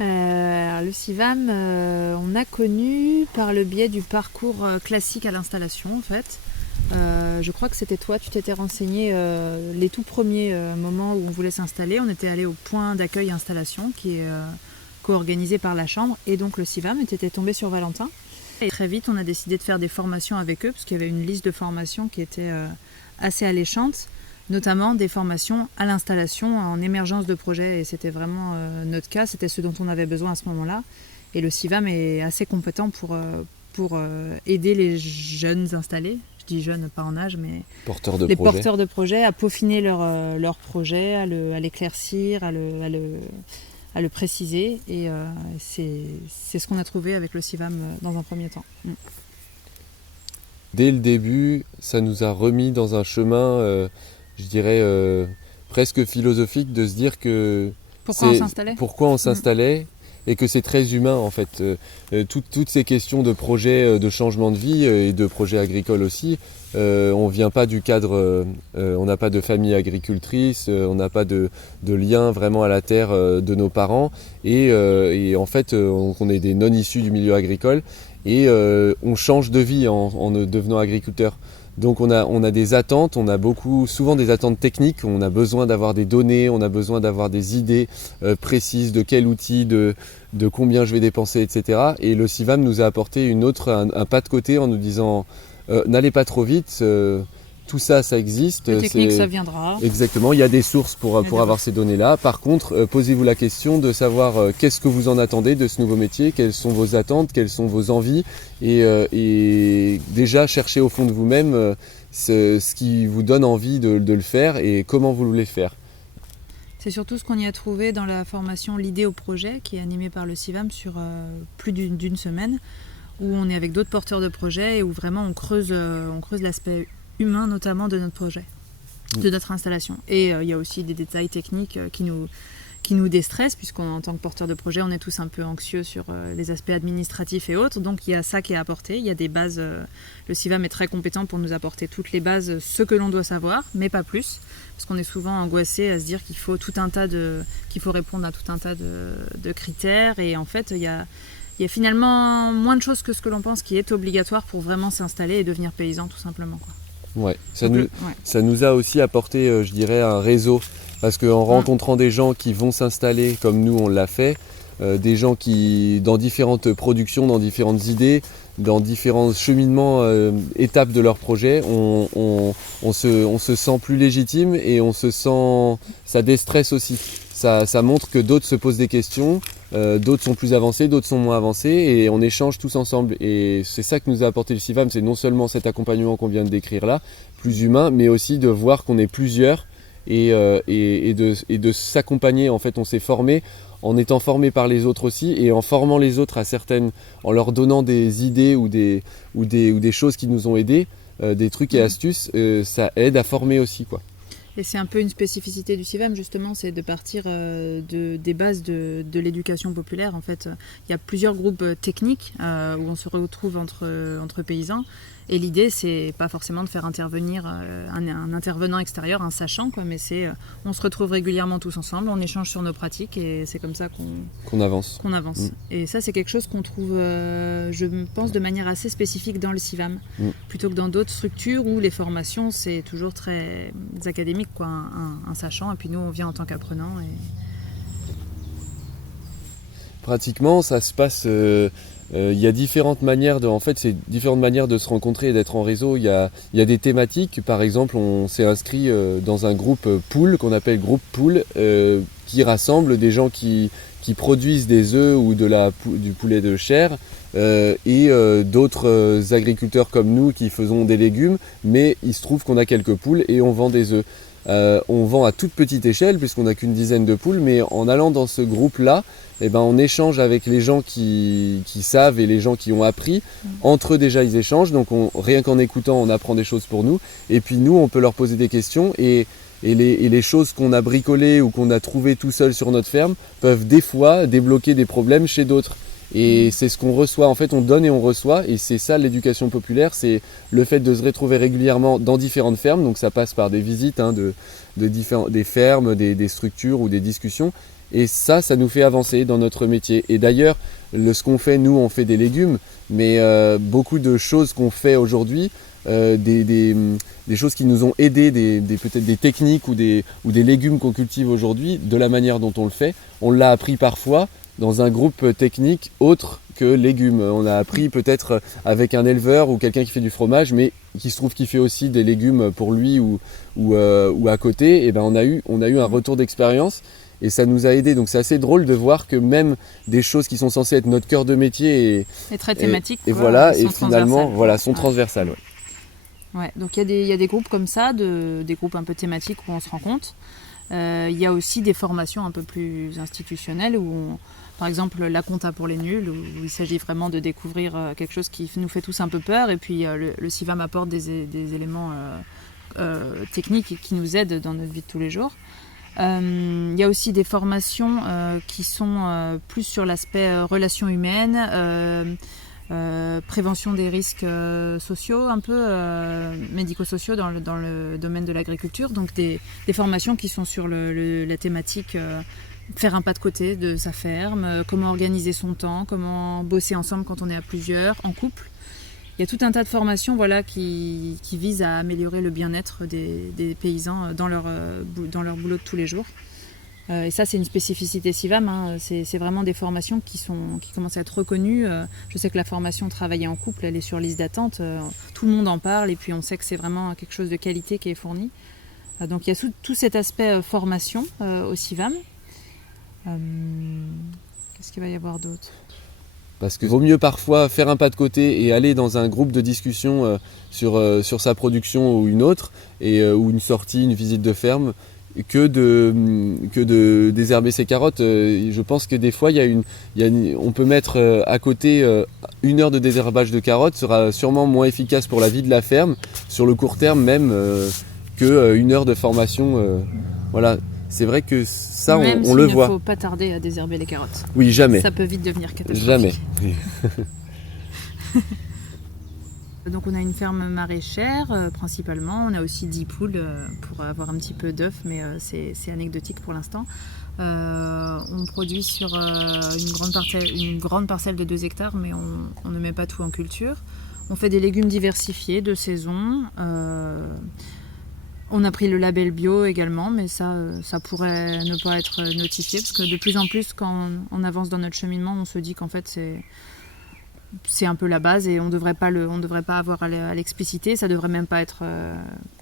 Alors, le CIVAM, on a connu par le biais du parcours classique à l'installation en fait. Je crois que c'était toi, tu t'étais renseigné les tout premiers moments où on voulait s'installer. On était allé au point d'accueil installation qui est co-organisé par la Chambre et donc le CIVAM, et tu étais tombé sur Valentin. Et très vite, on a décidé de faire des formations avec eux parce qu'il y avait une liste de formations qui était assez alléchante, notamment des formations à l'installation en émergence de projet. Et c'était vraiment notre cas, c'était ce dont on avait besoin à ce moment-là. Et le CIVAM est assez compétent pour aider les jeunes installés. Je dis jeunes, pas en âge, mais les porteurs de projet à peaufiner leur projet, à l'éclaircir, à le préciser. Et c'est ce qu'on a trouvé avec le CIVAM dans un premier temps. Dès le début, ça nous a remis dans un chemin, je dirais, presque philosophique de se dire que pourquoi on s'installait et que c'est très humain en fait. Toutes ces questions de projets, de changement de vie et de projets agricoles aussi, on ne vient pas du cadre, on n'a pas de famille agricultrice, on n'a pas de lien vraiment à la terre de nos parents et en fait on est des non issus du milieu agricole et on change de vie en devenant agriculteur. Donc on a des attentes, on a souvent des attentes techniques, on a besoin d'avoir des données, on a besoin d'avoir des idées précises de quel outil, de combien je vais dépenser, etc. Et le CIVAM nous a apporté un pas de côté en nous disant n'allez pas trop vite, tout ça, ça existe. La technique, ça viendra. Exactement, il y a des sources pour avoir ces données-là. Par contre, posez-vous la question de savoir qu'est-ce que vous en attendez de ce nouveau métier, quelles sont vos attentes, quelles sont vos envies, et déjà cherchez au fond de vous-même ce qui vous donne envie de le faire et comment vous voulez le faire. C'est surtout ce qu'on y a trouvé dans la formation L'idée au projet, qui est animée par le CIVAM sur plus d'une semaine, où on est avec d'autres porteurs de projets et où vraiment on creuse l'aspect humain notamment de notre projet, de notre installation. Et il y a aussi des détails techniques qui nous déstressent, puisqu'en tant que porteur de projet, on est tous un peu anxieux sur les aspects administratifs et autres. Donc il y a ça qui est apporté, il y a des bases. Le CIVAM est très compétent pour nous apporter toutes les bases, ce que l'on doit savoir, mais pas plus, parce qu'on est souvent angoissé à se dire qu'il faut répondre à tout un tas de critères, et en fait il y a finalement moins de choses que ce que l'on pense qui est obligatoire pour vraiment s'installer et devenir paysan tout simplement, quoi. Ouais, ça nous a aussi apporté, je dirais, un réseau. Parce qu'en rencontrant des gens qui vont s'installer comme nous on l'a fait, des gens qui, dans différentes productions, dans différentes idées, dans différents cheminements, étapes de leur projet, on se sent plus légitime et ça déstresse aussi. Ça montre que d'autres se posent des questions, d'autres sont plus avancés, d'autres sont moins avancés et on échange tous ensemble. Et c'est ça que nous a apporté le CIVAM, c'est non seulement cet accompagnement qu'on vient de décrire là, plus humain, mais aussi de voir qu'on est plusieurs et de s'accompagner. En fait, on s'est formé en étant formé par les autres aussi et en formant les autres en leur donnant des idées ou des choses qui nous ont aidés, des trucs et astuces, ça aide à former aussi, quoi. Et c'est un peu une spécificité du CIVAM justement, c'est de partir des bases de l'éducation populaire. En fait, il y a plusieurs groupes techniques où on se retrouve entre paysans. Et l'idée, c'est pas forcément de faire intervenir un intervenant extérieur, un sachant, quoi, mais on se retrouve régulièrement tous ensemble, on échange sur nos pratiques et c'est comme ça qu'on avance. Et ça, c'est quelque chose qu'on trouve, je pense, de manière assez spécifique dans le CIVAM, plutôt que dans d'autres structures où les formations, c'est toujours très académique, quoi, un sachant, et puis nous, on vient en tant qu'apprenant. Pratiquement, ça se passe. Il y a différentes manières c'est différentes manières de se rencontrer et d'être en réseau. Il y a des thématiques. Par exemple, on s'est inscrit dans un groupe pool qu'on appelle groupe pool, qui rassemble des gens qui produisent des œufs ou du poulet de chair et d'autres agriculteurs comme nous qui faisons des légumes. Mais il se trouve qu'on a quelques poules et on vend des œufs. On vend à toute petite échelle puisqu'on n'a qu'une dizaine de poules, mais en allant dans ce groupe-là, on échange avec les gens qui savent et les gens qui ont appris. Entre eux déjà ils échangent, donc rien qu'en écoutant on apprend des choses pour nous. Et puis nous on peut leur poser des questions et les choses qu'on a bricolées ou qu'on a trouvées tout seul sur notre ferme peuvent des fois débloquer des problèmes chez d'autres. Et c'est ce qu'on reçoit, en fait on donne et on reçoit, et c'est ça l'éducation populaire, c'est le fait de se retrouver régulièrement dans différentes fermes, donc ça passe par des visites des fermes, des structures ou des discussions, Et ça nous fait avancer dans notre métier. Et d'ailleurs, ce qu'on fait, nous, on fait des légumes, mais beaucoup de choses qu'on fait aujourd'hui, des choses qui nous ont aidés, peut-être des techniques ou des légumes qu'on cultive aujourd'hui, de la manière dont on le fait, on l'a appris parfois dans un groupe technique autre que légumes. On a appris peut-être avec un éleveur ou quelqu'un qui fait du fromage, mais qui se trouve qu'il fait aussi des légumes pour lui ou à côté. Et ben on a eu un retour d'expérience et ça nous a aidés. Donc c'est assez drôle de voir que même des choses qui sont censées être notre cœur de métier et très thématiques, et voilà, et finalement sont transversales. Ouais, donc il y a des groupes comme ça, des groupes un peu thématiques où on se rencontre. Il y a aussi des formations un peu plus institutionnelles où par exemple la compta pour les nuls, où il s'agit vraiment de découvrir quelque chose qui nous fait tous un peu peur, et puis le CIVAM apporte des éléments techniques qui nous aident dans notre vie de tous les jours. Il y a aussi des formations qui sont plus sur l'aspect relations humaines, prévention des risques sociaux, un peu médico-sociaux dans le domaine de l'agriculture, donc des formations qui sont sur la thématique faire un pas de côté de sa ferme, comment organiser son temps, comment bosser ensemble quand on est à plusieurs, en couple. Il y a tout un tas de formations qui visent à améliorer le bien-être des paysans dans leur boulot de tous les jours. Et ça, c'est une spécificité CIVAM, hein. C'est vraiment des formations qui commencent à être reconnues. Je sais que la formation travailler en couple, elle est sur liste d'attente. Tout le monde en parle et puis on sait que c'est vraiment quelque chose de qualité qui est fourni. Donc il y a tout cet aspect formation au CIVAM. Qu'est-ce qu'il va y avoir d'autre ? Parce qu'il vaut mieux parfois faire un pas de côté et aller dans un groupe de discussion sur sa production ou une autre, ou une sortie, une visite de ferme, que de désherber ses carottes. Je pense que des fois, on peut mettre à côté 1 heure de désherbage de carottes sera sûrement moins efficace pour la vie de la ferme, sur le court terme même, que 1 heure de formation. Voilà. C'est vrai que ça, on le voit. Il ne faut pas tarder à désherber les carottes. Oui, jamais. Ça peut vite devenir catastrophique. Jamais. Donc on a une ferme maraîchère principalement. On a aussi 10 poules pour avoir un petit peu d'œufs, mais c'est anecdotique pour l'instant. On produit sur une grande parcelle de 2 hectares, mais on ne met pas tout en culture. On fait des légumes diversifiés de saison. On a pris le label bio également, mais ça pourrait ne pas être notifié, parce que de plus en plus, quand on avance dans notre cheminement, on se dit qu'en fait c'est un peu la base et on devrait pas avoir à l'expliciter. Ça devrait même pas être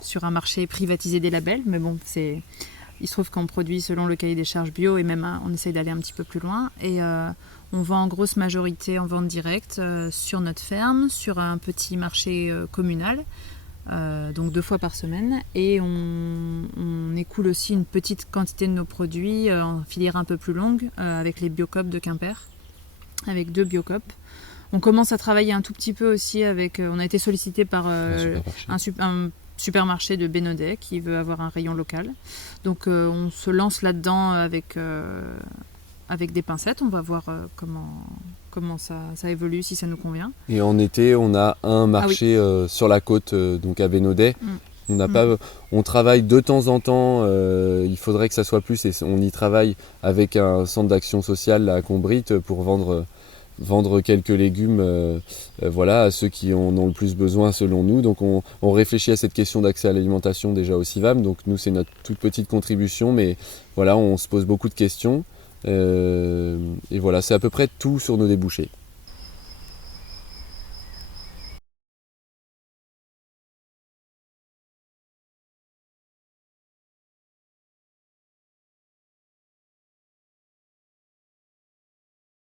sur un marché privatisé des labels, mais bon, il se trouve qu'on produit selon le cahier des charges bio et même on essaye d'aller un petit peu plus loin. Et on vend en grosse majorité en vente directe sur notre ferme, sur un petit marché communal. Donc 2 fois par semaine, et on écoule aussi une petite quantité de nos produits en filière un peu plus longue avec les Biocoop de Quimper, avec 2 Biocoop. On commence à travailler un tout petit peu aussi on a été sollicité par un supermarché de Bénodet qui veut avoir un rayon local, donc on se lance là-dedans avec des pincettes. On va voir comment ça évolue, si ça nous convient. Et en été, on a un marché sur la côte, donc à Bénodet. On travaille de temps en temps, il faudrait que ça soit plus, et on y travaille avec un centre d'action sociale là, à Combrit pour vendre quelques légumes à ceux qui en ont le plus besoin selon nous. Donc on réfléchit à cette question d'accès à l'alimentation déjà au CIVAM. Donc nous, c'est notre toute petite contribution, mais voilà, on se pose beaucoup de questions. Et voilà, c'est à peu près tout sur nos débouchés.